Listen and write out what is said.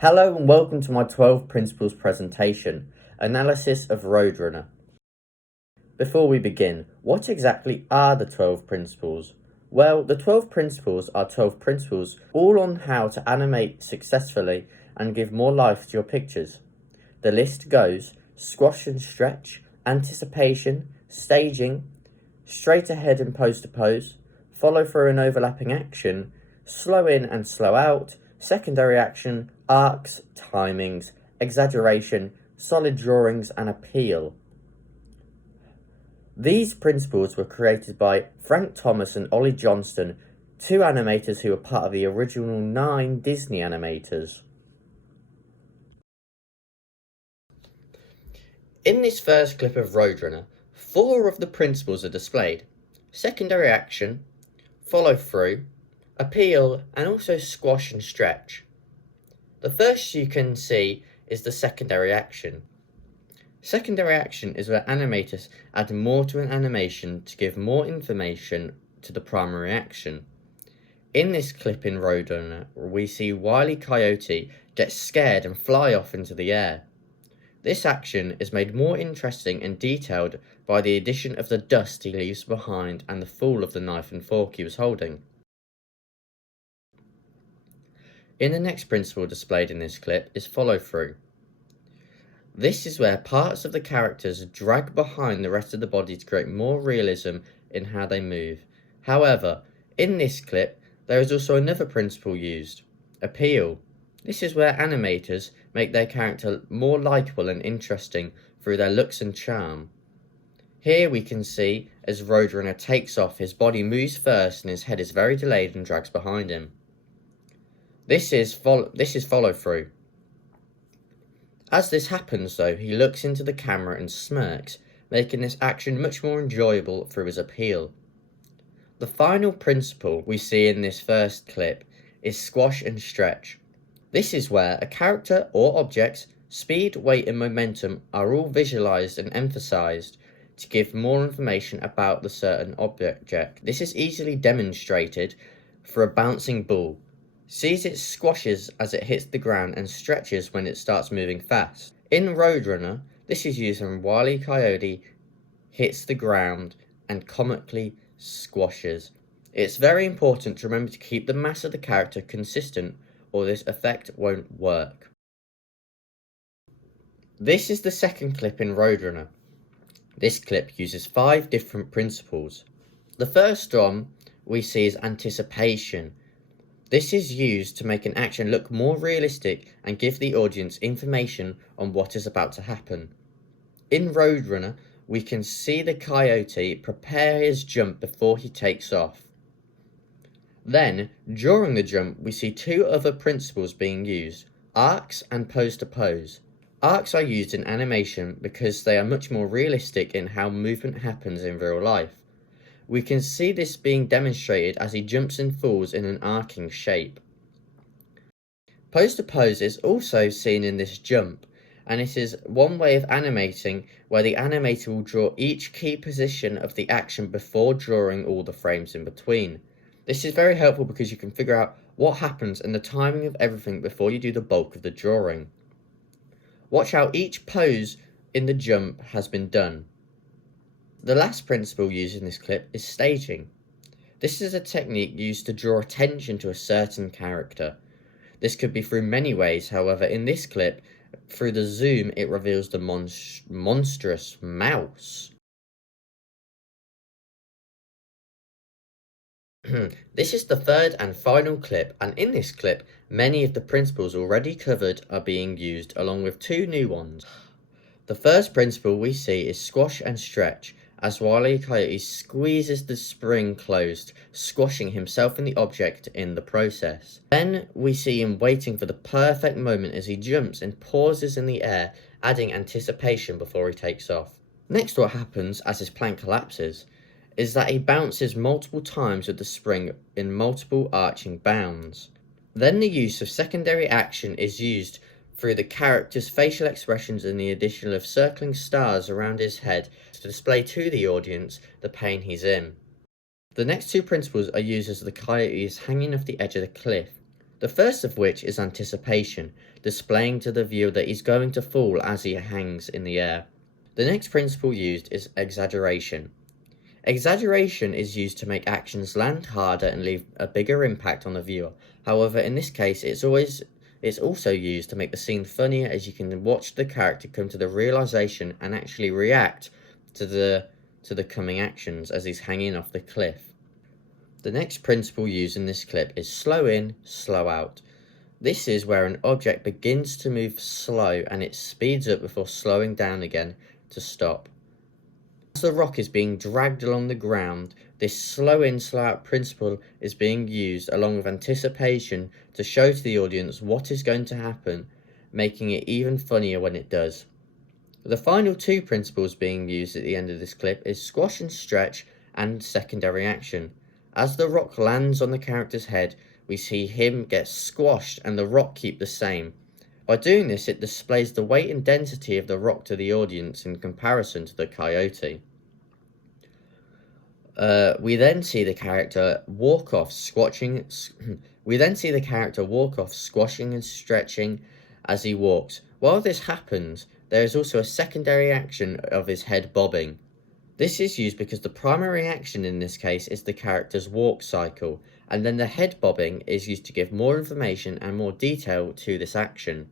Hello and welcome to my 12 Principles presentation, Analysis of Roadrunner. Before we begin, what exactly are the 12 Principles? Well, the 12 Principles are 12 principles all on how to animate successfully and give more life to your pictures. The list goes squash and stretch, anticipation, staging, straight ahead and pose to pose, follow through and overlapping action, slow in and slow out, secondary action, arcs, timings, exaggeration, solid drawings, and appeal. These principles were created by Frank Thomas and Ollie Johnston, two animators who were part of the original 9 Disney animators. In this first clip of Roadrunner, 4 of the principles are displayed: secondary action, follow through, appeal, and also squash and stretch. The first you can see is the secondary action. Secondary action is where animators add more to an animation to give more information to the primary action. In this clip in Roadrunner, we see Wile E. Coyote get scared and fly off into the air. This action is made more interesting and detailed by the addition of the dust he leaves behind and the fall of the knife and fork he was holding. In the next principle displayed in this clip is follow through. This is where parts of the characters drag behind the rest of the body to create more realism in how they move. However, in this clip, there is also another principle used: appeal. This is where animators make their character more likeable and interesting through their looks and charm. Here we can see as Roadrunner takes off, his body moves first and his head is very delayed and drags behind him. This is follow through. As this happens though, he looks into the camera and smirks, making this action much more enjoyable through his appeal. The final principle we see in this first clip is squash and stretch. This is where a character or object's speed, weight and momentum are all visualized and emphasized to give more information about the certain object. This is easily demonstrated for a bouncing ball. Sees it squashes as it hits the ground and stretches when it starts moving fast. In Roadrunner, this is used when Wile E. Coyote hits the ground and comically squashes. It's very important to remember to keep the mass of the character consistent or this effect won't work. This is the second clip in Roadrunner. This clip uses 5 different principles. The first one we see is anticipation. This is used to make an action look more realistic and give the audience information on what is about to happen. In Roadrunner, we can see the coyote prepare his jump before he takes off. Then, during the jump, we see 2 other principles being used: arcs and pose to pose. Arcs are used in animation because they are much more realistic in how movement happens in real life. We can see this being demonstrated as he jumps and falls in an arcing shape. Pose to pose is also seen in this jump, and it is one way of animating where the animator will draw each key position of the action before drawing all the frames in between. This is very helpful because you can figure out what happens and the timing of everything before you do the bulk of the drawing. Watch how each pose in the jump has been done. The last principle used in this clip is staging. This is a technique used to draw attention to a certain character. This could be through many ways, however, in this clip, through the zoom, it reveals the monstrous mouse. This is the third and final clip, and in this clip, many of the principles already covered are being used, along with 2 new ones. The first principle we see is squash and stretch, as Wile E. Coyote squeezes the spring closed, squashing himself and the object in the process. Then we see him waiting for the perfect moment as he jumps and pauses in the air, adding anticipation before he takes off. Next, what happens as his plank collapses is that he bounces multiple times with the spring in multiple arching bounds. Then the use of secondary action is used through the character's facial expressions and the addition of circling stars around his head to display to the audience the pain he's in. The next 2 principles are used as the coyote is hanging off the edge of the cliff. The first of which is anticipation, displaying to the viewer that he's going to fall as he hangs in the air. The next principle used is exaggeration. Exaggeration is used to make actions land harder and leave a bigger impact on the viewer. However, in this case, it's also used to make the scene funnier, as you can watch the character come to the realization and actually react to the coming actions as he's hanging off the cliff. The next principle used in this clip is slow in, slow out. This is where an object begins to move slow and it speeds up before slowing down again to stop. As the rock is being dragged along the ground, this slow in, slow out principle is being used along with anticipation to show to the audience what is going to happen, making it even funnier when it does. The final two principles being used at the end of this clip is squash and stretch and secondary action. As the rock lands on the character's head, we see him get squashed and the rock keep the same. By doing this, it displays the weight and density of the rock to the audience in comparison to the coyote. We then see the character walk off, squashing and stretching as he walks. While this happens, there is also a secondary action of his head bobbing. This is used because the primary action in this case is the character's walk cycle, and then the head bobbing is used to give more information and more detail to this action.